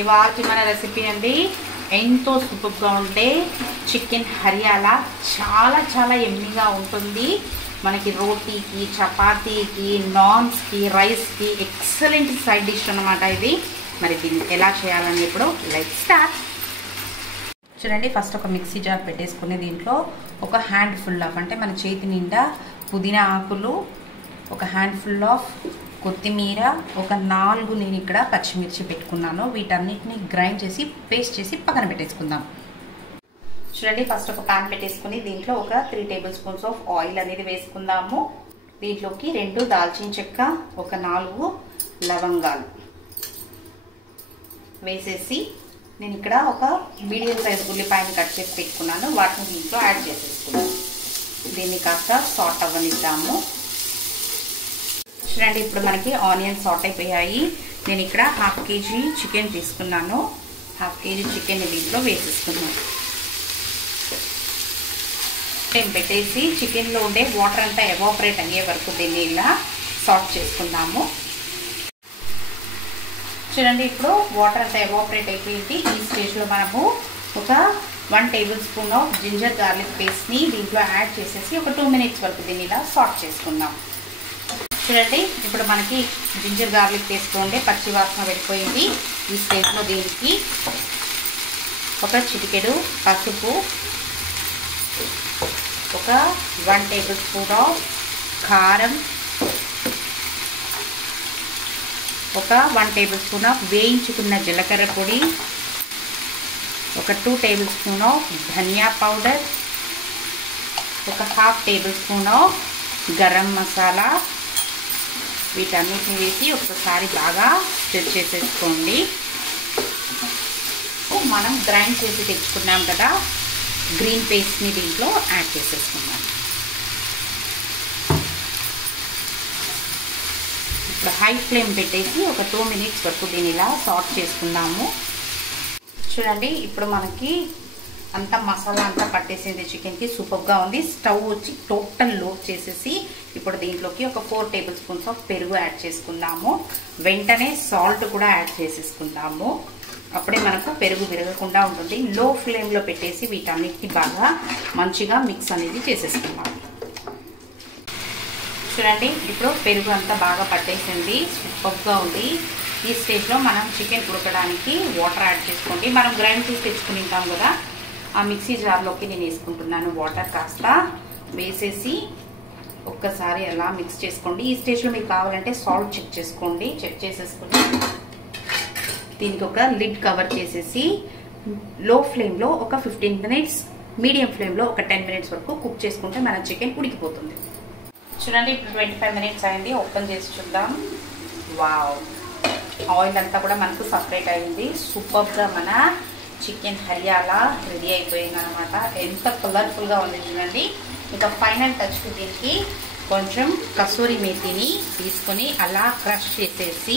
ఇవాల్టి మన రెసిపీ అండి ఎంతో సూపర్గా ఉండే చికెన్ హరియాలా చాలా చాలా ఎమ్మీగా ఉంటుంది. మనకి రోటీకి, చపాతీకి, నాన్స్కి, రైస్కి ఎక్సలెంట్ సైడ్ డిష్ అన్నమాట ఇది. మరి దీన్ని ఎలా చేయాలని ఇప్పుడు లెట్స్ స్టార్ట్. చూడండి, ఫస్ట్ ఒక మిక్సీ జార్ పెట్టేసుకుని దీంట్లో ఒక హ్యాండ్ ఫుల్ ఆఫ్ అంటే మన చేతి నిండా పుదీనా ఆకులు, ఒక హ్యాండ్ ఫుల్ ఆఫ్ కొత్తిమీర, ఒక 4 నేను ఇక్కడ పచ్చిమిర్చి పెట్టుకున్నాను. వీటన్నిటిని గ్రైండ్ చేసి పేస్ట్ చేసి పక్కన పెట్టేసుకుందాం. చూడండి, ఫస్ట్ ఒక ప్యాన్ పెట్టేసుకుని దీంట్లో ఒక 3 టేబుల్ స్పూన్స్ ఆఫ్ ఆయిల్ అనేది వేసుకుందాము. దీంట్లోకి 2 దాల్చిన చెక్క, ఒక 4 లవంగాలు వేసేసి నేను ఇక్కడ ఒక మీడియం సైజ్ ఉల్లిపాయని కట్ చేసి పెట్టుకున్నాను. వాటిని దీంట్లో యాడ్ చేసేసుకున్నాను. దీన్ని కాస్త సాట్ అవ్వనిద్దాము. చూడండి, ఇప్పుడు మనకి ఆనియన్స్ సాట్ అయిపోయాయి. నేను ఇక్కడ 1/2 kg చికెన్ తీసుకున్నాను. 1/2 kg చికెన్ దీంట్లో వేసేసుకున్నాను. నేను పెట్టేసి చికెన్లో ఉండే వాటర్ అంతా ఎవాపరేట్ అయ్యే వరకు దీన్ని ఇలా సాట్ చేసుకుందాము. చూడండి, ఇప్పుడు వాటర్ అంతా ఎవాపరేట్ అయిపోయింది. ఈ స్టేజ్లో మనము ఒక 1 table spoon of ginger garlic పేస్ట్ని దీంట్లో యాడ్ చేసేసి ఒక 2 మినిట్స్ వరకు దీన్ని ఇలా సాట్ చేసుకుందాం. చూడండి, ఇప్పుడు మనకి జింజర్ గార్లిక్ పేస్ట్లో ఉండే పచ్చి వాసన వెళ్ళిపోయింది. ఈ స్టేజ్లో దీనికి ఒక చిటికెడు పసుపు, ఒక 1 టేబుల్ స్పూన్ ఆఫ్ కారం, ఒక 1 టేబుల్ స్పూన్ ఆఫ్ వేయించుకున్న జీలకర్ర పొడి, ఒక 2 tablespoon of dhania powder, ఒక 1/2 tablespoon of garam masala, వీటన్నిటిని వేసి ఒకసారి బాగా స్టిర్ చేసేసుకోండి. మనం గ్రైండ్ చేసి తెచ్చుకున్నాం కదా గ్రీన్ పేస్ట్ని దీంట్లో యాడ్ చేసేసుకున్నాం. ఇప్పుడు హై ఫ్లేమ్ పెట్టేసి ఒక 2 మినిట్స్ వరకు దీన్ని ఇలా సాట్ చేసుకుందాము. చూడండి, ఇప్పుడు మనకి అంతా మసాలా అంతా పట్టేసింది చికెన్కి, సూపర్గా ఉంది. స్టవ్ వచ్చి టోటల్ లో చేసేసి ఇప్పుడు దీంట్లోకి ఒక 4 టేబుల్ స్పూన్స్ ఆఫ్ పెరుగు యాడ్ చేసుకుందాము. వెంటనే సాల్ట్ కూడా యాడ్ చేసేసుకుందాము. అప్పుడే మనకు పెరుగు విరగకుండా ఉంటుంది. లో ఫ్లేమ్లో పెట్టేసి వీటన్నిటిని బాగా మంచిగా మిక్స్ అనేది చేసేసుకుందాం. చూడండి, ఇప్పుడు పెరుగు అంతా బాగా పట్టేసింది, సూపర్గా ఉంది. ఈ స్టేజ్లో మనం చికెన్ ఉడకడానికి వాటర్ యాడ్ చేసుకోండి. మనం గ్రైండ్ చేసి తెచ్చుకుని ఉంటాం కదా, ఆ మిక్సీ జార్లోకి నేను వేసుకుంటున్నాను. వాటర్ కాస్త వేసేసి ఒక్కసారి అలా మిక్స్ చేసుకోండి. ఈ స్టేజ్లో మీకు కావాలంటే సాల్ట్ చెక్ చేసుకోండి. చెక్ చేసేసుకుని దీనికి ఒక లిడ్ కవర్ చేసేసి లో ఫ్లేమ్లో ఒక 15 మినిట్స్, మీడియం ఫ్లేమ్లో ఒక 10 మినిట్స్ వరకు కుక్ చేసుకుంటే మన చికెన్ ఉడికిపోతుంది. చూడండి, ఇప్పుడు 25 మినిట్స్ అయింది. ఓపెన్ చేసి చూద్దాం. వావ్, ఆయిల్ అంతా కూడా మనకు సపరేట్ అయింది. సూపర్గా మన చికెన్ హరియాలా రెడీ అయిపోయింది అనమాట. ఎంత కలర్ఫుల్గా ఉంది చూడండి. ఇంకా ఫైనల్ టచ్కి దీనికి కొంచెం కసూరి మేతిని తీసుకొని అలా క్రష్ చేసేసి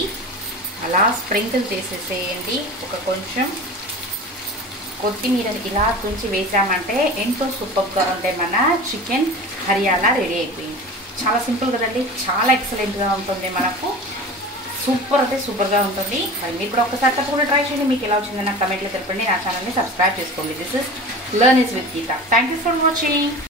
అలా స్ప్రింకిల్ చేసేసేయండి. ఒక కొంచెం కొత్తిమీరని ఇలా తుంచి వేసామంటే ఎంతో సూపర్గా ఉండే మన చికెన్ హరియాలా రెడీ అయిపోయింది. చాలా సింపుల్ కదండి, చాలా ఎక్సలెంట్గా ఉంటుంది. మనకు సూపర్ అంటే సూపర్గా ఉంటుంది. మరి మీరు కూడా ఒకసారి తప్పకుండా ట్రై చేయండి. మీకు ఎలా వచ్చిందో నాకు కమెంట్లో తెలపండి. నా ఛానల్ని సబ్స్క్రైబ్ చేసుకోండి. This is learn is with Geetha. Thank you for watching.